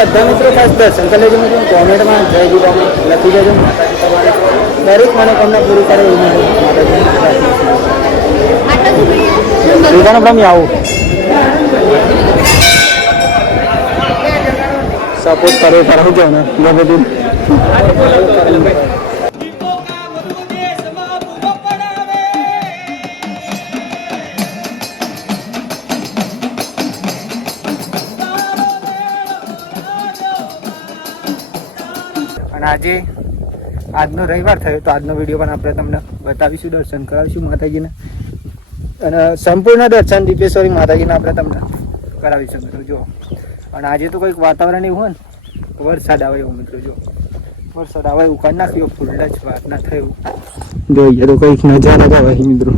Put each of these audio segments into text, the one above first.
બધા મિત્રો ખાસ દર્શન કરી લેજો મિત્રો કોમેન્ટમાં જય દીવામાં લખી દેજો. માતાજી તમારે દરેક મનોકામના પૂરી કરે એવું માતાજી. દુકાન પ્રમી આવું. સપોર્ટ કરે કરાવજો ને ગમે અને આજે આજનો રવિવાર થયો તો આજનો વીડિયો પણ આપણે તમને બતાવીશું, દર્શન કરાવીશું માતાજીને. અને સંપૂર્ણ દર્શન દીપેશ્વરી માતાજીને આપણે તમને કરાવીશું મિત્રો જો અને આજે તો કંઈક વાતાવરણ એવું હોય ને વરસાદ આવે એવું મિત્રો જો વરસાદ આવે એવું કરી નાખ્યો ફૂલ જ વાત ના થયું. જોઈએ તો કંઈક નજારા જ આવે મિત્રો.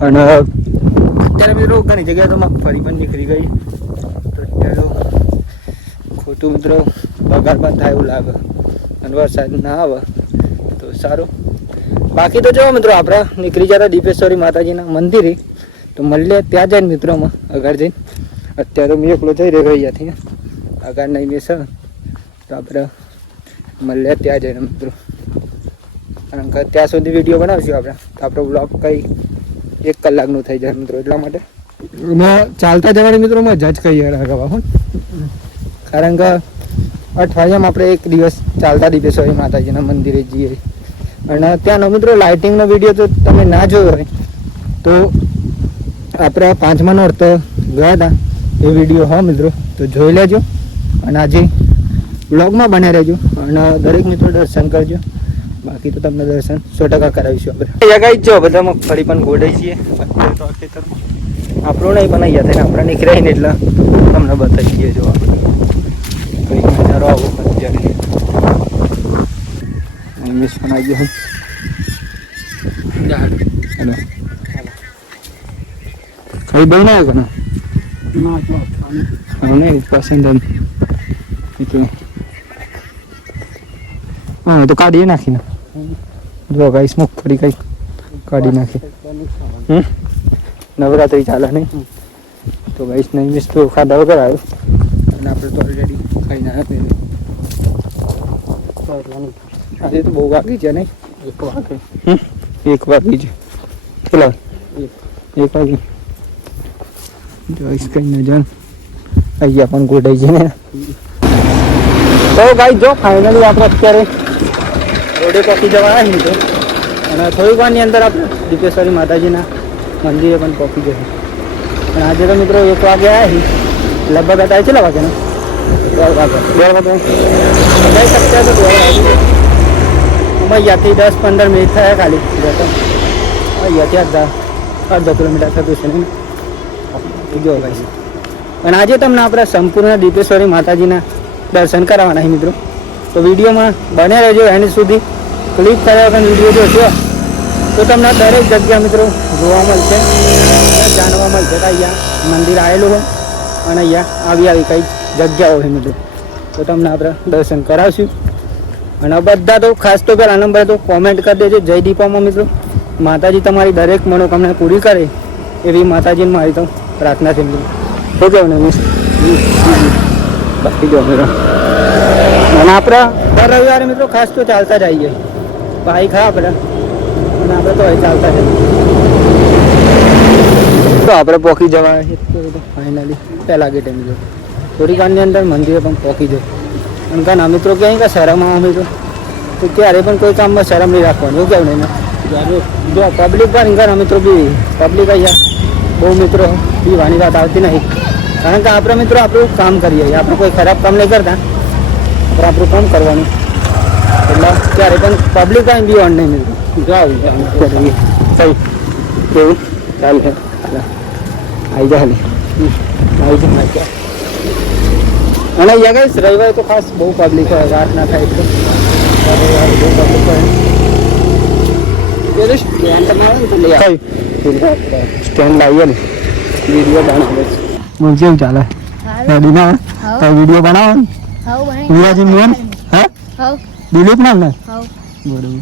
અને અત્યારે મિત્રો ઘણી જગ્યાએ તો મગફળી પણ નીકળી ગઈ. તો અત્યારે ખોટું મિત્રો, બગાડ પણ થાય એવું લાગે. અને વરસાદ ના આવે તો સારું. બાકી તો જો મિત્રો આપણા નીકળી જતા દીપેશ્વરી માતાજીના મંદિરે તો મળીએ ત્યાં જઈને મિત્રોમાં આગળ જઈને. અત્યારે મેં એકલો જઈ રહ્યો અહીંયાથી. આગળ નહીં બેસે. તો આપણે મળીએ ત્યાં જઈને મિત્રો. કારણ કે ત્યાં સુધી વીડિયો બનાવશું આપણે. તો આપણો બ્લોગ કંઈ એક કલાકનું થઈ જાય મિત્રો એટલા માટે. ચાલતા જવાની મિત્રો મજા જ કહીએ કારણ કે અઠવાડિયામાં આપણે એક દિવસ ચાલતા દીપેશ્વરી માતાજીના મંદિરે જઈએ. અને ત્યાંનો મિત્રો લાઇટિંગનો વીડિયો તો તમે ના જોયો હોય, તો આપણે પાંચમા અર્થ ગયા હતા એ વીડિયો હા મિત્રો, તો જોઈ લેજો. અને આજે બ્લોગમાં બને રહેજો. અને દરેક મિત્રો દર્શન કરજો. બાકી તો તમને દર્શન સો ટકા કરાવીશું આપણે. જગાઈ જો બધા મગફળી પણ ગોડાઈ છીએ. આપણું નહીં, પણ અહીંયા થઈને આપણે નીકળ્યા એટલે તમને બતાવી દઈએ જો આવો અત્યારે. ઇંગ્લિશ પણ આવી ગયો. હેલો. કઈ બહુ ના આવ્યો ને નહીં પસંદ એટલે. હા તો કાઢીએ નાખીને જો ગાઈસ મગફળી કઈ કાઢી નાખી. નવરાત્રી ચાલે નહીં? તો ગાઈસ નહીં મિસ તો ખાધા વગર આવ્યો. અને આપણે તો ઓલરેડી ખાઈને આવ્યા આજે તો બહુ વાગી છે નહીં. એક વાગે. એક વાગી છે એક. વાગે. જોઈશ કઈ ન જાણ અહીંયા પણ ગોડાઈ છે ને. તો ગાઈ જો ફાઇનલી આપણે અત્યારે રોડે પહોંચી જવા આવ્યા છીએ અને થોડીક વારની અંદર આપણે દીપેશ્વરી માતાજીના મંદિરે પણ પહોંચી જશે. અને આજે તો મિત્રો એક વાગે આવ્યા છીએ. લગભગ અત્યારે કેટલા વાગે દોઢ વાગે જઈ શકતા અહીંયાથી દસ પંદર મિનિટ થયા ખાલી. જતો. અહીંયાથી અડધા, અડધો કિલોમીટર થતું છે ને. જો ભાઈ. અને આજે તમને આપણે સંપૂર્ણ દીપેશ્વરી માતાજીના દર્શન કરાવવાના છે મિત્રો. તો વિડીયોમાં બને રહેજો એની સુધી. ક્લિક કર્યા વગર વીડિયો જોશો. તો તમને દરેક જગ્યા મિત્રો જોવા મળશે. જાણવા મળશે કે અહીંયા મંદિર આવેલું હોય અને અહીંયા આવી આવી કઈ જગ્યાઓ છે મિત્રો તો તમને આપણે દર્શન કરાવશું. અને બધા તો ખાસ તો પહેલા નંબર તો કોમેન્ટ કરી દેજો. જય દીપામાં મિત્રો. માતાજી તમારી દરેક મનોકામના પૂરી કરે એવી માતાજીને મારી તો પ્રાર્થના છે મિત્રો. તો કેવું ને બાકી જો મિત્રો. અને આપણે દર રવિવારે મિત્રો ખાસ તો ચાલતા જ આવીએ ભાઈ ખા આપણે. અને આપણે તો અહીં ચાલતા જઈએ. તો આપણે પોકી જવાના છે ફાઇનલી પહેલા ગેટે મિત્રો. થોડી વારની અંદર મંદિરે પણ પોકી જાય અને ઘણા મિત્રો ક્યાંય કે શરમમાં અમે તો તો ક્યારે પણ કોઈ કામમાં શરમ નહીં રાખવાની એવું કેવું નહીં જો પબ્લિક પણ ઘણા મિત્રો બી પબ્લિક અહીંયા બહુ મિત્રો પીવાની વાત આવતી નહીં. કારણ કે આપણે મિત્રો આપણું કામ કરીએ છીએ. આપણે કોઈ ખરાબ કામ નહીં કરતા. આપણે આપણું કામ કરવાનું. એટલે ક્યારે પણ પબ્લિક કાંઈ બી નહીં મિત્રો જો આવી જાય કઈ કેવું? ચાલે ચાલે આવી જા હાલી આવી જા. અને અહીંયા ગઈશ રવિવારે તો ખાસ બહુ પબ્લિક હોય રાત ના થાય એટલે. રવિવારે બહુ પબ્લિક હોય. તો સ્ટેન્ડ લાવીએ ને. વીડિયો બનાવે. બોલ કેવું ચાલે? રેડી ના? તો વીડિયો બનાવો ને? વિરાજી મોહન હા? દિલીપ નામ ને? બરોબર.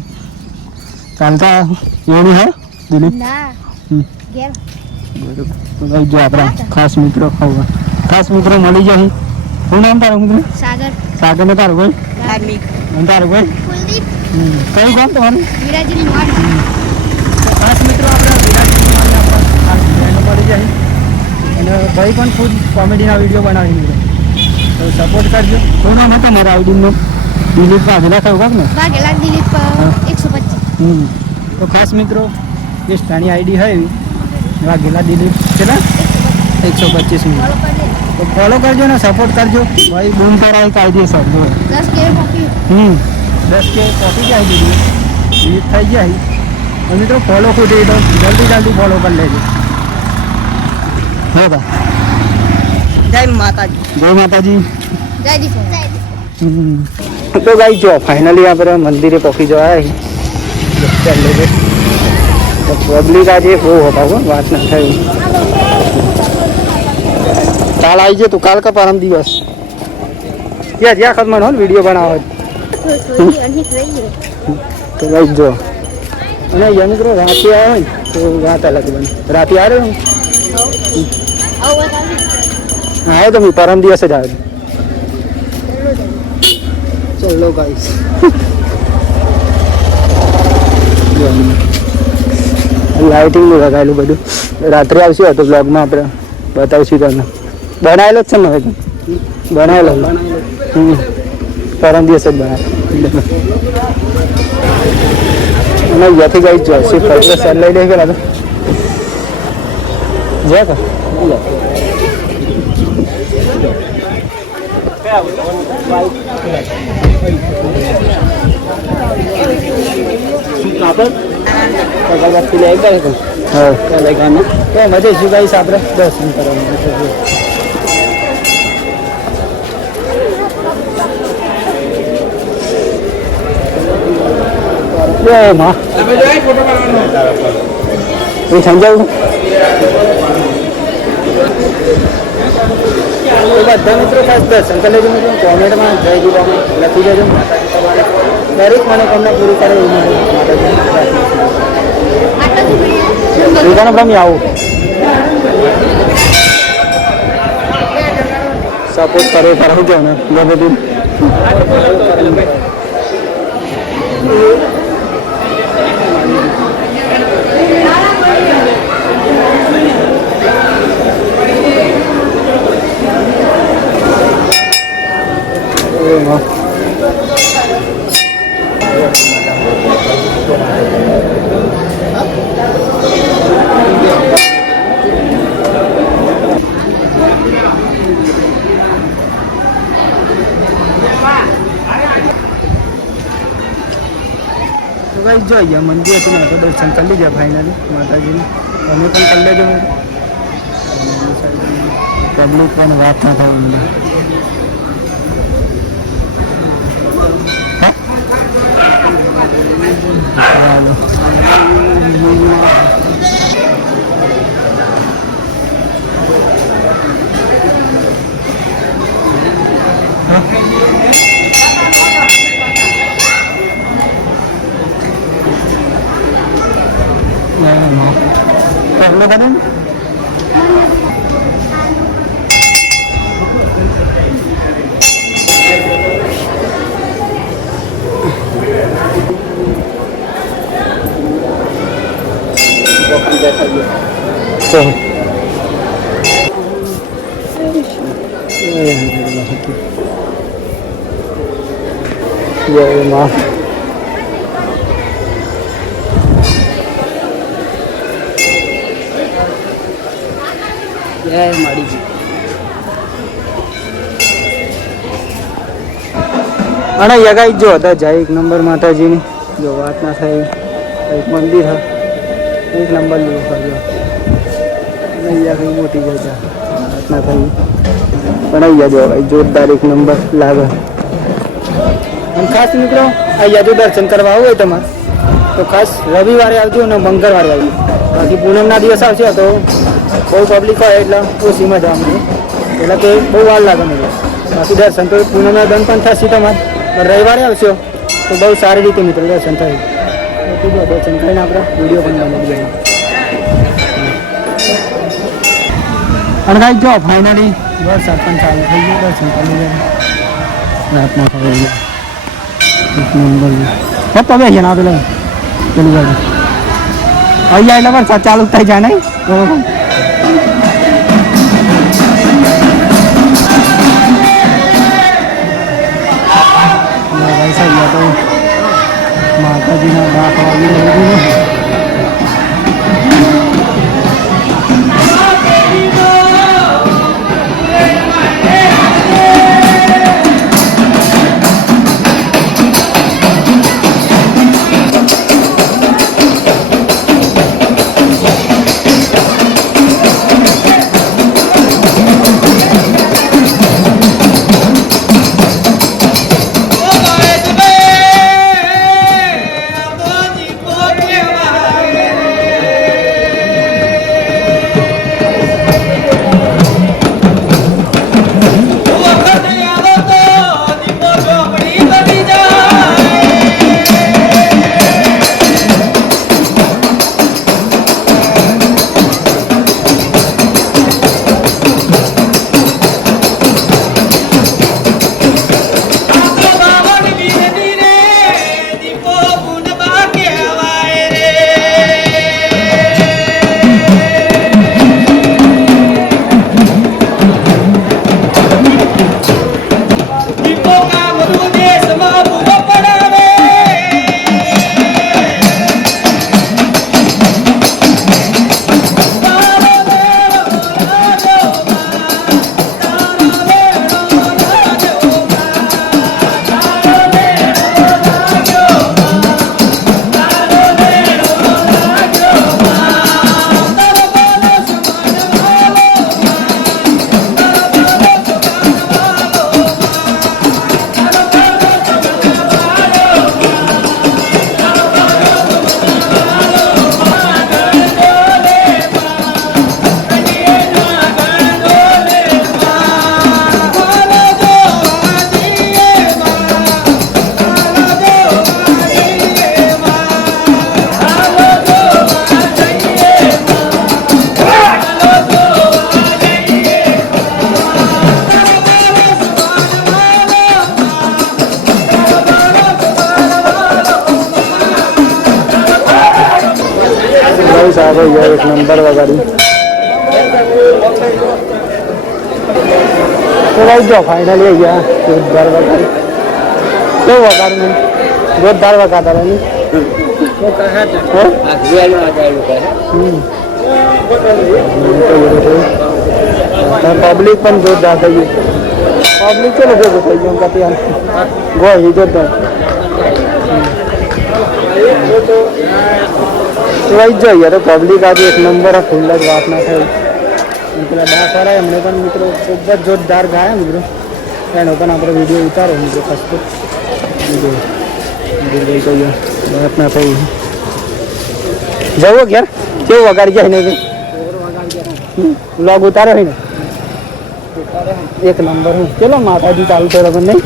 ચાલતા એવું હે? દિલીપ? હમ. બરોબર. જો આપણા ખાસ મિત્રો ખાવા. ખાસ મિત્રો મળી જાય શું નામ તારું મિત્રો? સાગર. સાગર ને તારું ભાઈ ધાર્મિક તારું ભાઈ કુલદીપ. કયું ગામ તમારું? વિરાજી મોહન ખાસ મિત્રો આપણે વિરાટની મારી આપણા પડી જાય. અને ભાઈ પણ ખુદ કોમેડીના વીડિયો બનાવી મિત્રો. તો સપોર્ટ કરજો. શું નામ હતા મારા આઈડીનું? દિલીપ વાઘેલા થયું કાક ને? વાઘેલા દિલીપ એકસો પચીસ. તો ખાસ મિત્રો જે સ્થાની આઈડી હોય વાઘેલા દિલીપ કેટલા? એકસો પચીસ. મિનિટ. તો ફોલો કરજો ને સપોર્ટ કરજો. ભાઈ બૂમ કરાય કાયદેસર જો. દસ કે કોપી. હમ દસ કે કોપી જાય દીધી. ડિલીટ થઈ જાય. અને મિત્રો ફોલો ખોટી તો જલ્દી જલ્દી ફોલો કરી લેજો. હા બા જય માતાજી. જય માતાજી. જય દીપો. હમ. તો ભાઈ જો ફાઇનલી આપણે મંદિરે પહોંચી જવા ચાલે છે તો પબ્લિક આજે બહુ હતા હો વાત ના થઈ કાલ આવી જાય તું કાલ કા પરમ દિવસ. ત્યાં જ્યાં ખત મને વીડિયો બનાવો તો લઈ જો. અને અહીંયા મિત્રો રાતે આવે ને તો વાત અલગ બને. રાતે આવે ને? આવું બતાવી આવે તો પરમ દિવસ જ આવે. ચલો ગાઈસ. લાઇટિંગનું લગાવેલું બધું. રાત્રે આવશે તો બ્લોગમાં આપણે બતાવશું તમને. બનાવેલો જ છે ને હવે બનાવેલો પરમ દિવસ જ બનાવેલો. અને અહીંયાથી ગઈ જોઈશું. ફરી સર લઈ લઈ ગયેલા તો જય કા અગરબત્તી લઈ ગયા મજે શું ગાઈશ આપણે? દર્શન કરવાનું. જય માં એ સમજાવું બધા મિત્રો ખાસ દર્શન કરી લેજો કોમેન્ટમાં જય દીવામાં લખી દેજો દરેક મનોકામના પૂરી કરે એવું આવું સપોર્ટ કરે પર કે ને ગમે તે એમાં તો ભાઈ જો અહીંયા હતું ને તો દર્શન કરી લીધા ફાઇનલી માતાજીને. તમે પણ કરી લેજો. પબ્લિક પણ વાત ના થાય જય જય જો હતા જાય એક નંબર માતાજીની જો વાત ના થાય એક મંદિર હા એક નંબર લો ફર્યો અહીંયા મોટી જગ્યા ના થઈ પણ અહીંયા જો જોરદાર એક નંબર લાગે. ખાસ મિત્રો અહીંયા જો દર્શન કરવા આવું હોય તમારે, તો ખાસ રવિવારે આવજો અને મંગળવારે આવજો. બાકી પૂનમના દિવસ આવશે તો બહુ પબ્લિક હોય એટલે ઓછીમાં જવા મળે. એટલે કે બહુ વાર લાગે મને. બાકી દર્શન તો પૂનમના દન પણ થશે તમારે. રવિવારે આવશો તો બહુ સારી રીતે મિત્રો દર્શન થાય. તો જો દર્શન કરીને આપણે વીડિયો પણ બનાવી દઈએ. અને કાંઈ જો ફાઇનલી વરસાદ પણ ચાલુ થઈ ગયો દર્શન કરી ગયા. રાતના એક નંબર ફક્ત બે જણા પેલા પેલું અહીંયા એટલે વરસાદ ચાલુ થઈ જાય નહીં? માતાજીના દાખ વાગી રહ્યું એક નંબર વગાડી તો ભાઈ જો ફાઇનલી અહીંયા જોરદાર વગાડી કેવું વગાડું નહીં જોરદાર વગાડતા નહીં પબ્લિક પણ જોરદાર થઈ ગઈ પબ્લિક છે ને ભેગું થઈ ગયું કતી ગો હી જોરદાર વાઈ જાય યાર પબ્લિક આજે એક નંબર આ ફૂલ જ વાત ના થાય અને પેલા ડાકવાળા એમણે પણ મિત્રો ખૂબ જ જોરદાર ગાયા મિત્રો એનો પણ આપણે વીડિયો ઉતારો મિત્રો ફસ્ટ વીડિયો વીડિયો કહીએ વાત ના થઈ જવો ઘેર કેવું વગાડી જાય ને વ્લોગ ઉતારો હોય ને એક નંબર હું ચલો માતાજી ચાલુ થયો પણ નહીં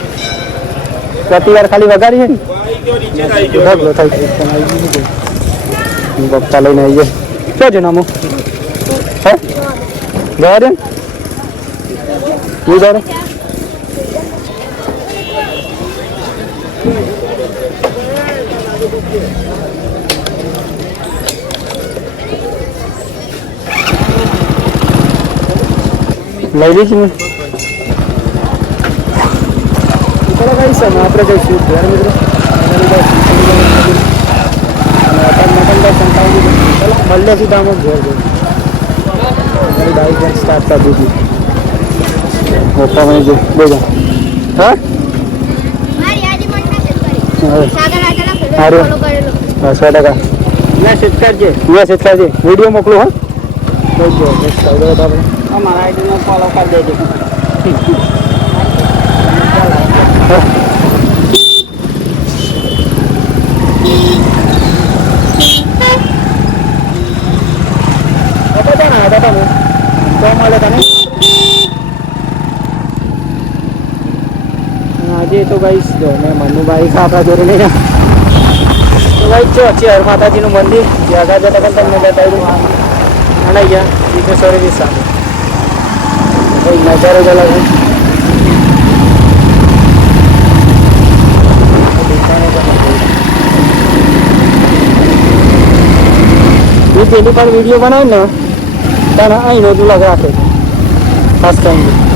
પ્રતિ વાર ખાલી વગાડી છે ને ઢગલો થાય છે પણ આવી ગયું બધું. પપ્પા લઈને આવીએ. ક્યાં નામો? હે? જવા દે લઈ લીધી ને? ચલો કઈ છે આપણે કઈ શું મિત્રો અને અત્યારે મટન દર્શન થઈ ગયું ચલો મળીએ સીધા અમે ઘેર જઈએ મારી બાઈક પણ સ્ટાર્ટ કરી દીધી પપ્પા મને જો બોલો હા મારી આજે પણ મેસેજ કરી હવે સાગર આટલા હારું. ફોલો કરેલો હા સો ટકા મેસેજ કરજે મેસેજ કરજે વીડિયો મોકલો હા જોઈજો મેસેજ કરી દો તો આપણે અમારા આઈડીને ફોલો કરી દેજો ને હતા તમે તો મળે તને આજે તો ગાઈશ જો મેં મનુભાઈ આપણા જોડે લઈ ના તો ગાઈશ જો છે હર માતાજીનું મંદિર. જે આગળ જતા પણ તમને બતાવ્યું અને ગયા વિઘ્નેશ્વરી સામે. ભાઈ નજારો. એ પેલી પણ વીડિયો બનાવે ને તને અહીં નું દુલક રાખે ખાસ કરીને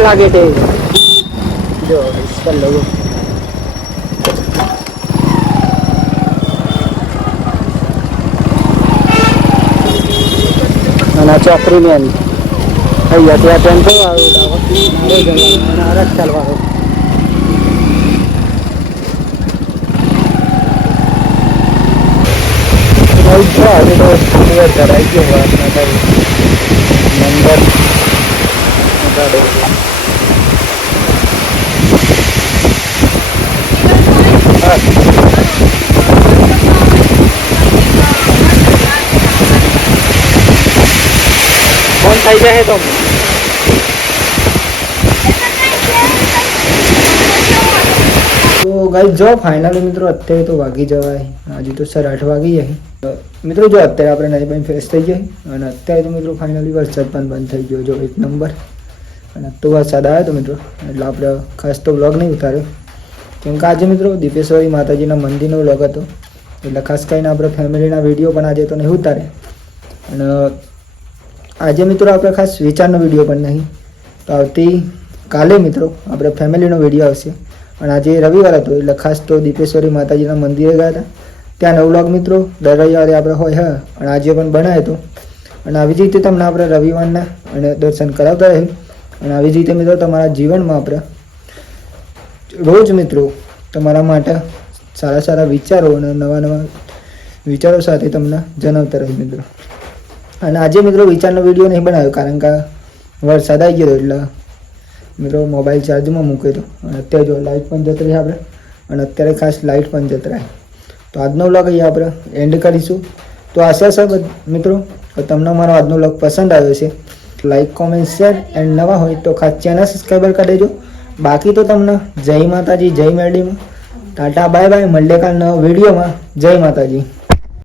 લાગે છે જો લોગો છોકરીની એમ. થઈ હતી આ ટેમ્પો આવ્યો ચાલવાનો ધરાઈ ગયો નંબર હા. થઈ જાય તો. તો ગાઈ જો ફાઇનલી મિત્રો અત્યારે તો વાગી જવાય. હજી તો સર આઠ વાગી જાય. મિત્રો જો અત્યારે આપણે નાઈ બાઈ ફ્રેશ થઈ જાય અને અત્યારે તો મિત્રો ફાઇનલી વરસાદ પણ બંધ થઈ ગયો જો એક નંબર. અને તો વરસાદ આવ્યો તો મિત્રો, એટલે આપણે ખાસ તો વ્લોગ નહીં ઉતાર્યો. કેમ કે આજે મિત્રો દીપેશ્વરી માતાજીના મંદિરનો બ્લોગ હતો. એટલે ખાસ કરીને આપણે ફેમિલીના વીડિયો પણ આજે તો નહીં ઉતારે અને આજે મિત્રો આપણે ખાસ વિચારનો વીડિયો પણ નહીં. તો આવતી કાલે મિત્રો આપણે ફેમિલીનો વીડિયો આવશે. અને આજે રવિવાર હતો એટલે ખાસ તો દીપેશ્વરી માતાજીના મંદિરે ગયા હતા. ત્યાં નવલોગ મિત્રો, દર રવિવારે આપણે હોય, હા. અને આજે પણ બનાવ્યો હતો. અને આવી જ રીતે તમને આપણે રવિવારના અને દર્શન કરાવતા રહે અને આવી જ રીતે મિત્રો તમારા જીવનમાં આપણે રોજ મિત્રો તમારા માટે સારા સારા વિચારો અને નવા નવા વિચારો સાથે તમને જણાવતા રહે મિત્રો. અને આજે મિત્રો વિચારનો વીડિયો નહીં બનાવ્યો કારણ કે વરસાદ આવી ગયો એટલે મિત્રો મોબાઈલ ચાર્જમાં મૂક્યો હતો. અને અત્યારે જો લાઇટ પણ જતી રહી આપણે અને અત્યારે ખાસ લાઇટ પણ જતી રહે. તો આજનો વ્લોગ અહીંયા આપણે એન્ડ કરીશું. તો આશા છે મિત્રો તમને મારો આજનો વ્લોગ પસંદ આવ્યો છે લાઇક કોમેન્ટ શેર એન્ડ નવા હોય તો ખાસ ચેનલ સબસ્ક્રાઈબર કરી દેજો. બાકી તો તમને જય માતાજી, જય મેરડીમાં. ટાટા બાય બાય મળીએ કાલ નવા વિડીયોમાં જય માતાજી.